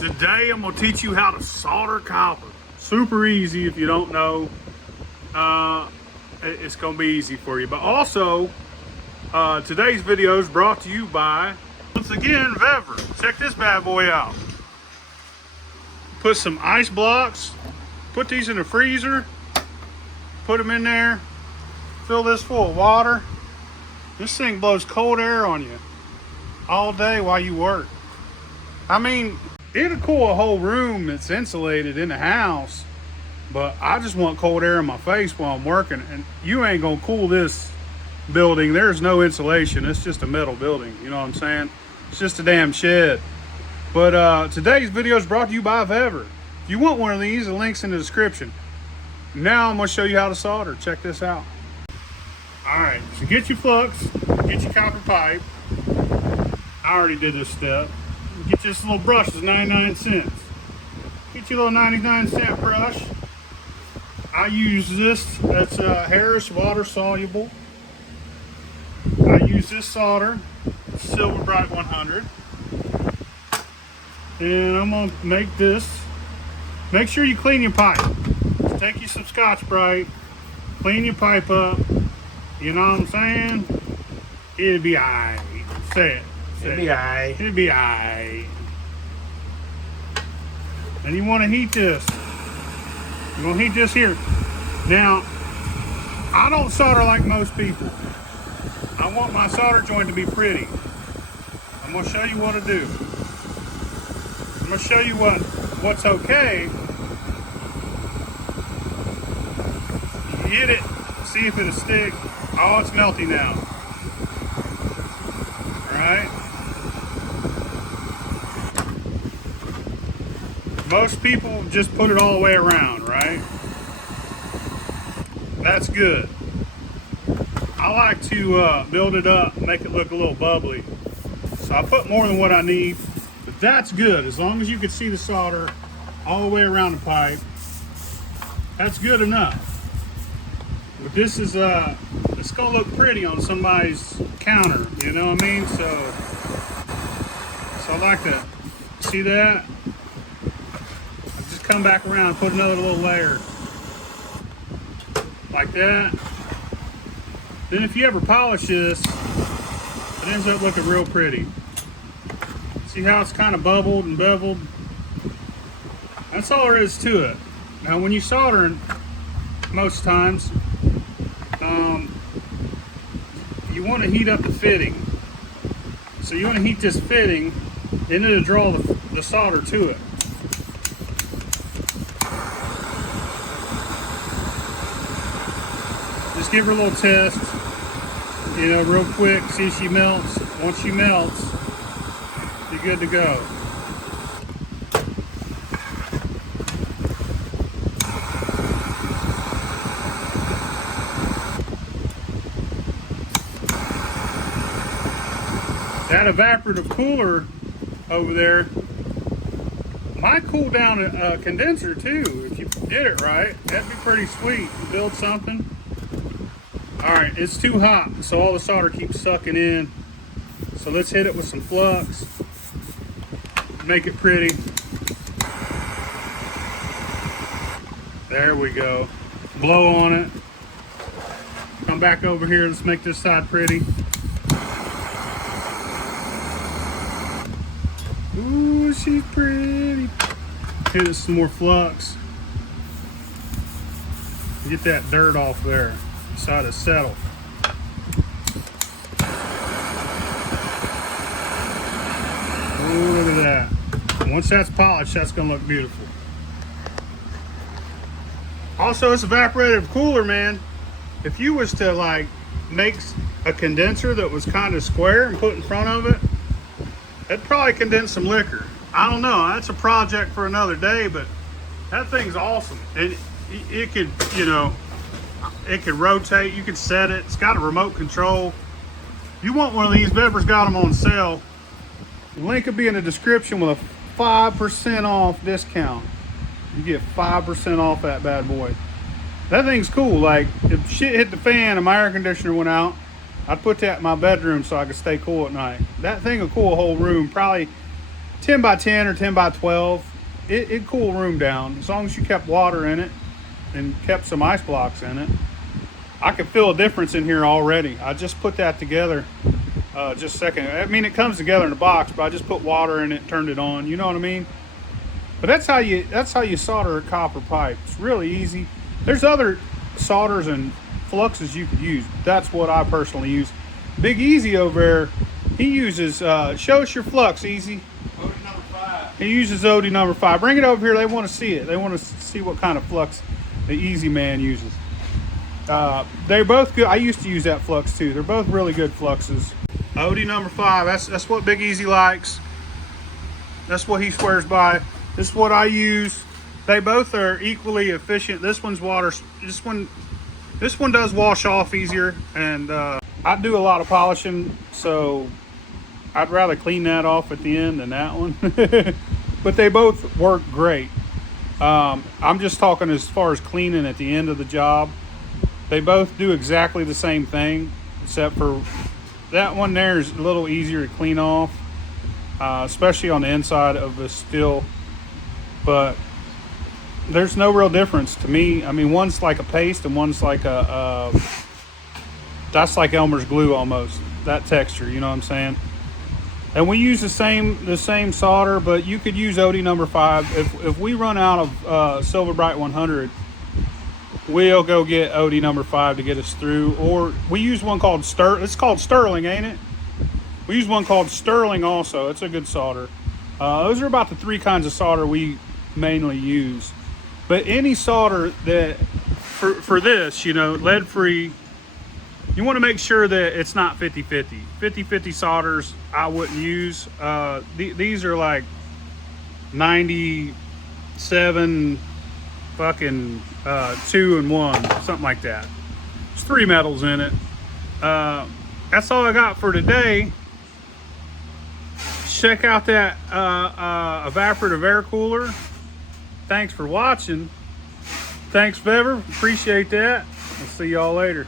Today I'm gonna teach you how to solder copper. Super easy if you don't know. It's gonna be easy for you. But also, today's video is brought to you by, once again, VEVOR. Check this bad boy out. Put some ice blocks, put these in the freezer, put them in there, fill this full of water. This thing blows cold air on you all day while you work. I mean, it'll cool a whole room that's insulated in the house, but I just want cold air in my face while I'm working, and you ain't gonna cool this building. There's no insulation. It's just a metal building, you know what I'm saying? It's just a damn shed. But today's video is brought to you by VEVOR. If you want one of these, the link's in the description. Now I'm gonna show you how to solder. Check this out. All right, so get your flux, get your copper pipe. I already did this step. Get this little brush, it's 99 cents. Get your little 99-cent brush. I use this, that's Harris water soluble. I use this solder, Silver Bright 100. And I'm gonna make this. Make sure you clean your pipe. Take you some Scotch-Brite, clean your pipe up. You know what I'm saying? It'll be alright. Say it. It'll be alright. It'll be alright. And you want to heat this. You're going to heat this here. Now, I don't solder like most people. I want my solder joint to be pretty. I'm going to show you what to do. I'm going to show you what's okay. You hit it, see if it'll stick. Oh, it's melty now. Alright. Most people just put it all the way around, right? That's good. I like to build it up, make it look a little bubbly. So I put more than what I need, but that's good. As long as you can see the solder all the way around the pipe, that's good enough. But this is it's gonna look pretty on somebody's counter, you know what I mean? So I like to see that. I just come back around and put another little layer like that. Then if you ever polish this, it ends up looking real pretty. See how it's kind of bubbled and beveled? That's all there is to it. Now when you're soldering, most times, you want to heat up the fitting. So you want to heat this fitting and then draw the solder to it. Just give her a little test, you know, real quick, see if she melts. Once she melts, you're good to go. That evaporative cooler over there might cool down a condenser too. If you did it right, that'd be pretty sweet. You build something. All right, it's too hot, so all the solder keeps sucking in. So let's hit it with some flux. Make it pretty. There we go. Blow on it. Come back over here. Let's make this side pretty. Ooh, she's pretty. Hit it some more flux. Get that dirt off there. So to settle. Ooh, look at that. Once that's polished, that's gonna look beautiful. Also, this evaporative cooler, man, if you was to like make a condenser that was kind of square and put in front of it, it'd probably condense some liquor. I don't know, that's a project for another day, but that thing's awesome. It could, you know, it could rotate, you could set it. It's got a remote control. You want one of these, VEVOR's got them on sale. The link will be in the description with a 5% off discount. You get 5% off that bad boy. That thing's cool. Like, if shit hit the fan and my air conditioner went out, I'd put that in my bedroom so I could stay cool at night. That thing will cool a whole room, probably 10 by 10 or 10 by 12. It'd cool a room down as long as you kept water in it and kept some ice blocks in it. I could feel a difference in here already. I just put that together just a second. I mean, it comes together in a box, but I just put water in it, turned it on. You know what I mean? But that's how you solder a copper pipe. It's really easy. There's other solders and fluxes you could use. That's what I personally use. Big Easy over there, he uses, show us your flux, Easy. OD number 5. He uses OD number 5. Bring it over here. They want to see it. They want to see what kind of flux the Easy Man uses. They're both good. I used to use that flux too. They're both really good fluxes. OD number 5. That's what Big Easy likes. That's what he swears by. This is what I use. They both are equally efficient. This one's water. This one does wash off easier, and I do a lot of polishing, so I'd rather clean that off at the end than that one. But they both work great. I'm just talking as far as cleaning at the end of the job. They both do exactly the same thing, except for that one there is a little easier to clean off, especially on the inside of the steel. But there's no real difference to me. I mean, one's like a paste and one's like that's like Elmer's glue almost, that texture, you know what I'm saying? And we use the same solder, but you could use OD number 5. If we run out of Silver Bright 100, we'll go get OD number 5 to get us through. Or we use one called it's called Sterling, ain't it? We use one called Sterling also. It's a good solder. Those are about the 3 kinds of solder we mainly use. But any solder that, for this, you know, lead free, you want to make sure that it's not 50-50. 50-50 solders I wouldn't use. These are like 97 fucking 2 and 1, something like that. There's 3 metals in it. That's all I got for today. Check out that evaporative air cooler. Thanks for watching. Thanks, VEVOR. Appreciate that. I'll see y'all later.